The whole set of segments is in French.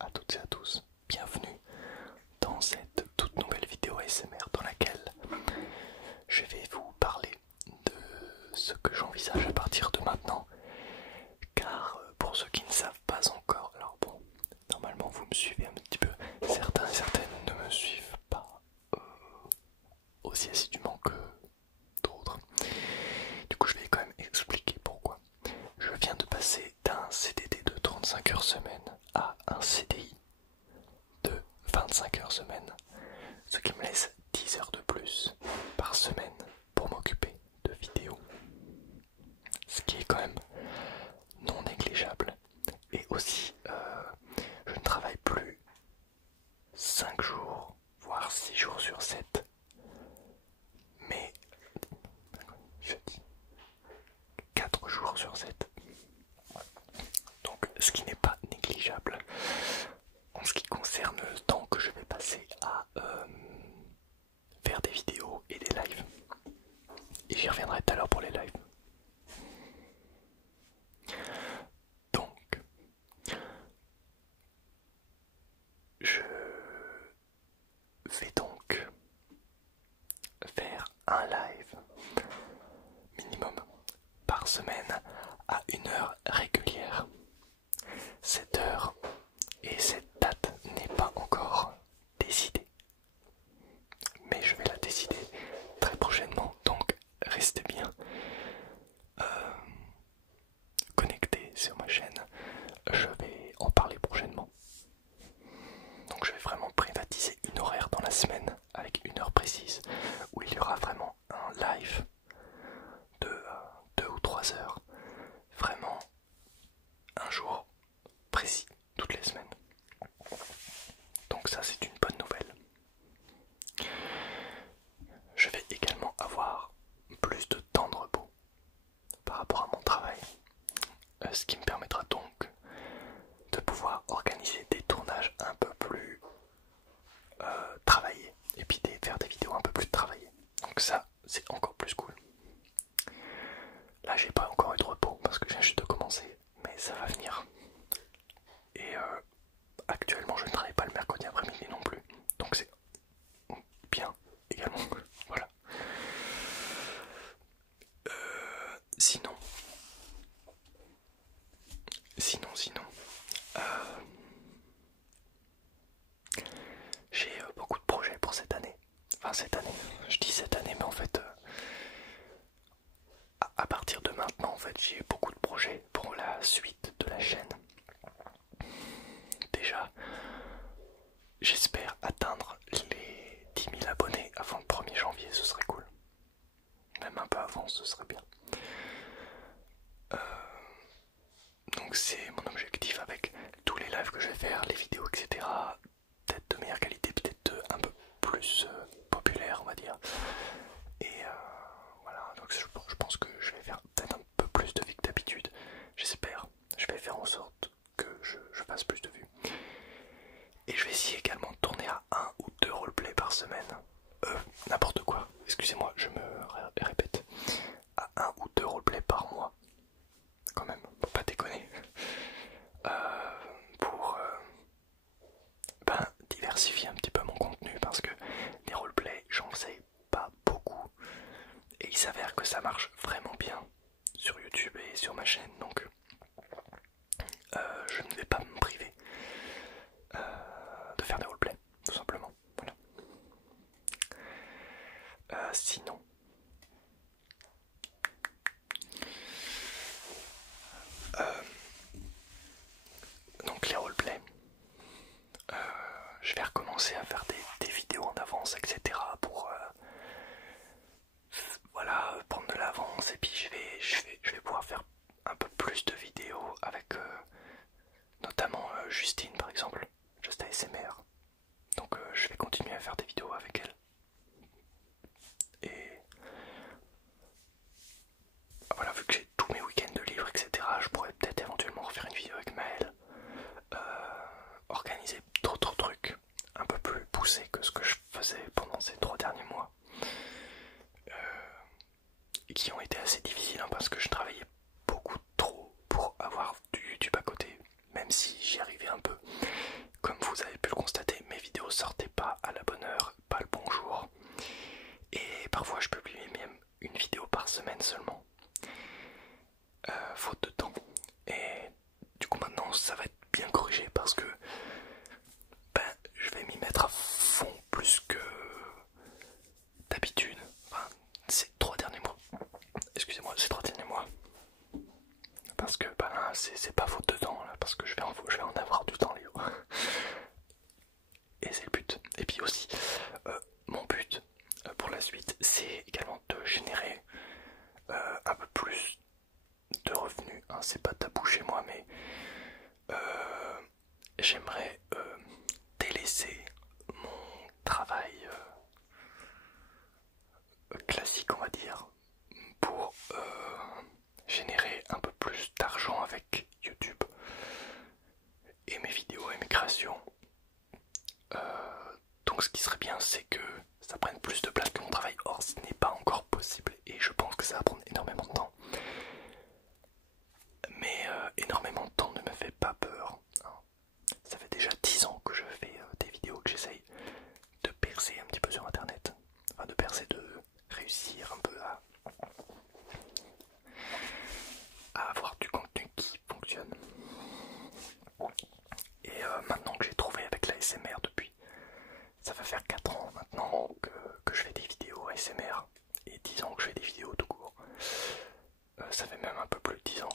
à toutes et à tous, bienvenue dans cette toute nouvelle vidéo ASMR dans laquelle je vais vous parler de ce que j'envisage à partir de maintenant. Car pour ceux qui ne savent pas encore, alors bon, normalement vous me suivez un petit peu, certains et certaines ne me suivent pas aussi assidûment que d'autres. Du coup je vais quand même expliquer pourquoi. Je viens de passer d'un CDD de 35 heures semaine à un CDI de 25 heures semaine, ce qui me laisse 10 heures de plus par semaine pour m'occuper de vidéos, ce qui est quand même non négligeable. Et aussi, je ne travaille plus 5 jours, voire 6 jours sur 7, mais je dis 4 jours sur 7. Donc ce qui n'est pas négligeable en ce qui concerne le temps que je vais passer à faire des vidéos et des lives. Et j'y reviendrai tout à l'heure pour les lives. Donc, je vais donc faire un live minimum par semaine à une heure régulière. Cette heure et cette date n'est pas encore décidée, mais je vais la décider très prochainement, donc restez bien connectés sur ma chaîne, je vais en parler prochainement. Donc je vais vraiment privatiser une horaire dans la semaine avec une heure précise où il y aura vraiment un live de 2 ou 3 heures, vraiment un jour précis toutes les semaines. Donc ça c'est une bonne nouvelle. Je vais également avoir plus de temps de repos par rapport à mon travail, ce qui me permettra donc de pouvoir organiser des tournages un peu plus travaillés et puis faire des vidéos un peu plus travaillées. Donc ça c'est encore plus cool. Là j'ai pas encore eu de repos parce que je viens juste de commencer, mais ça va venir. Et actuellement je ne travaille pas le mercredi après-midi non plus, donc c'est bien également. Voilà. Sinon, j'ai beaucoup de projets pour cette année. Enfin cette année, je dis cette année, mais en fait, à partir de maintenant, en fait, j'ai beaucoup de projets pour la suite de la chaîne. Déjà, j'espère atteindre les 10 000 abonnés avant le 1er janvier, ce serait cool. Même un peu avant, ce serait bien. Donc c'est mon objectif avec tous les lives que je vais faire, les vidéos, etc. Peut-être de meilleure qualité, peut-être un peu plus populaire, on va dire. Et voilà, donc je pense que je vais faire peut-être un peu plus de vues que d'habitude. J'espère. Je vais faire en sorte que je fasse plus de vues. Et je vais essayer également de tourner à 1 ou 2 roleplays par semaine. N'importe quoi, excusez-moi, je me répète. À 1 ou 2 roleplays par mois. Quand même, faut pas déconner. Pour diversifier un petit peu mon contenu parce que les roleplays, j'en sais pas beaucoup. Et il s'avère que ça marche vraiment bien sur YouTube et sur ma chaîne, donc je ne vais pas me priver de faire des roleplays, tout simplement. Voilà. Sinon, donc les roleplays, je vais recommencer à faire des vidéos en avance, etc. pour voilà, prendre de l'avance, et puis je vais pouvoir faire un peu plus de vidéos avec notamment Justine par exemple, Just ASMR. Donc je vais continuer à faire des vidéos avec elle. Et voilà, vu que j'ai tous mes week-ends de livres, etc., je pourrais peut-être éventuellement refaire une vidéo avec Maëlle, organiser d'autres trucs un peu plus poussés que ce que je faisais pendant ces 3 derniers mois, qui ont été assez difficiles parce que je travaillais beaucoup trop pour avoir du YouTube à côté, même si j'y arrivais un peu. vais délaisser mon travail classique, on va dire, pour générer un peu plus d'argent avec YouTube et mes vidéos et mes créations. Donc ce qui serait bien, c'est que ça prenne plus de place que mon travail. Or, ce n'est pas encore possible et je pense que ça va prendre énormément de temps. Mais énormément de temps ne me fait pas peur, hein. Ça fait déjà 10 ans que je fais des vidéos, que j'essaye de percer un petit peu sur internet. Enfin de percer, de réussir un peu à avoir du contenu qui fonctionne. Et maintenant que j'ai trouvé avec la ASMR depuis, ça va faire 4 ans maintenant que je fais des vidéos ASMR et 10 ans que je fais des vidéos tout court. Ça fait même un peu plus de 10 ans.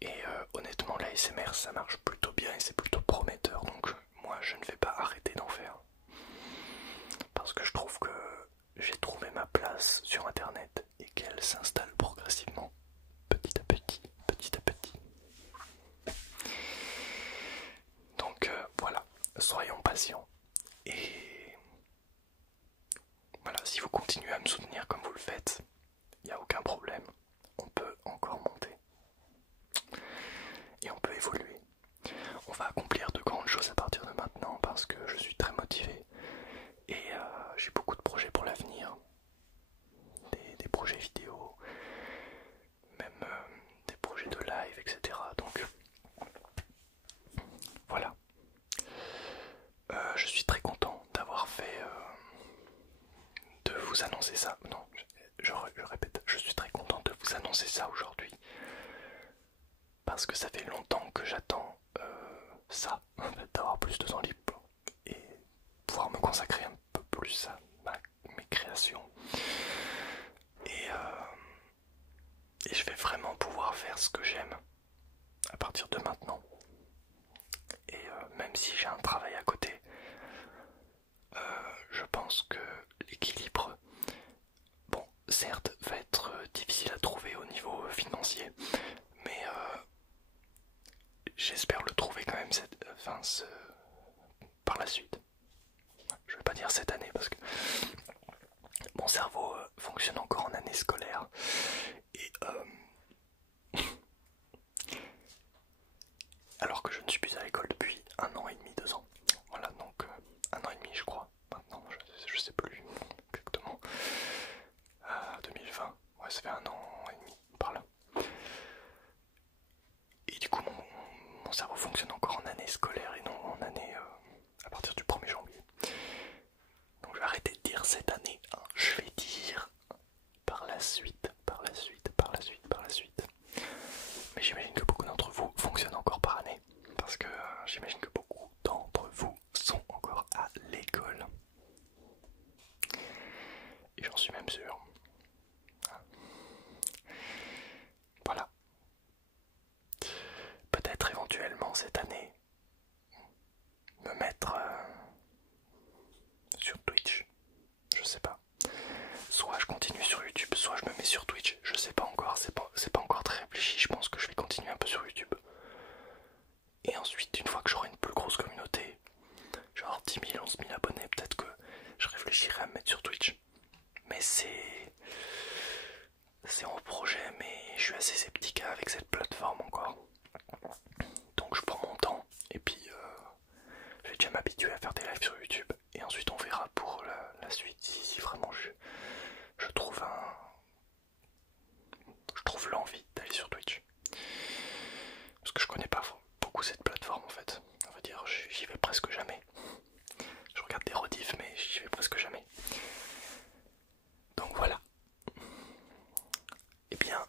Et honnêtement, la ASMR ça marche plutôt bien et c'est plutôt prometteur, donc moi je ne vais pas arrêter d'en faire. Parce que je trouve que j'ai trouvé ma place sur internet et qu'elle s'installe progressivement, petit à petit, petit à petit. Donc voilà, soyons patients. Et voilà, si vous continuez à me soutenir comme vous le faites, il n'y a aucun problème. On peut encore monter. Et on peut évoluer. On va accomplir de grandes choses à partir de maintenant parce que je suis très motivé. Et j'ai beaucoup de projets pour l'avenir. Des projets vidéo, même des projets de live, etc. Donc voilà. Je suis très content d'avoir fait, de vous annoncer ça. Non, je répète, je suis très content de vous annoncer ça aujourd'hui. Parce que ça fait longtemps que j'attends ça, en fait, d'avoir plus de temps libre et pouvoir me consacrer un peu plus à mes créations. Et je vais vraiment pouvoir faire ce que j'aime à partir de maintenant. Et même si j'ai un travail à côté, je pense que l'équilibre, bon, certes, va être difficile à trouver au niveau financier, mais j'espère le trouver quand même par la suite. Je vais pas dire cette année parce que mon cerveau fonctionne encore en année scolaire et alors que je ne suis plus à l'école depuis 1 an et demi, 2 ans. Voilà, donc 1 an et demi je crois. Maintenant, je sais plus exactement. 2020, ouais, ça fait 1 an et demi par là. Et du coup, mon cerveau fonctionne encore en année scolaire et non en année à partir du 1er janvier. Donc je vais arrêter de dire cette année, hein. Je vais dire par la suite, par la suite, par la suite, par la suite. Mais j'imagine que beaucoup d'entre vous fonctionnent encore par année. Parce que j'imagine que beaucoup d'entre vous sont encore à l'école. Et j'en suis même sûr. Voilà. Peut-être éventuellement cette année me mettre sur Twitch. Je sais pas. Soit je continue sur YouTube, soit je me mets sur Twitch. Je sais pas encore, c'est pas encore très réfléchi. Je pense que je vais continuer un peu sur YouTube. Et ensuite, une fois que j'aurai une plus grosse communauté, genre 10 000, 11 000 abonnés, peut-être que je réfléchirai à me mettre sur Twitch. Mais c'est en projet, mais je suis assez sceptique avec cette plateforme encore. Donc je prends mon temps et puis je vais déjà m'habituer à faire des lives sur YouTube. Et ensuite on verra pour la suite si vraiment je trouve l'envie d'aller sur Twitch. Parce que je connais pas beaucoup cette plateforme en fait. On va dire j'y vais presque jamais. Je regarde des rediffs mais j'y vais presque jamais. Donc voilà. Et bien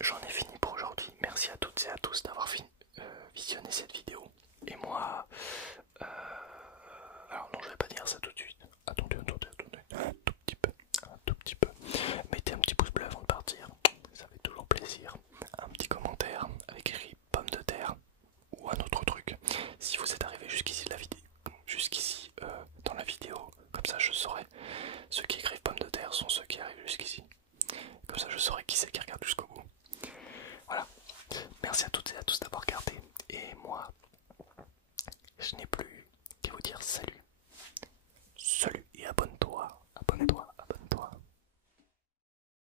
j'en ai fini pour aujourd'hui. Merci à toutes et à tous d'avoir visionné cette vidéo. Et moi alors non, je vais pas dire ça tout de suite. Attendez, un tout petit peu. Mettez un petit pouce bleu avant de partir, ça fait toujours plaisir. Un petit commentaire avec écrit pomme de terre ou un autre truc. Si vous êtes arrivé jusqu'ici dans la vidéo, comme ça je saurai. Ceux qui écrivent pomme de terre sont ceux qui arrivent jusqu'ici. Comme ça je saurai qui c'est qui regarde jusqu'au bout. Voilà. Merci à toutes et à tous d'avoir regardé. Et moi, n'est plus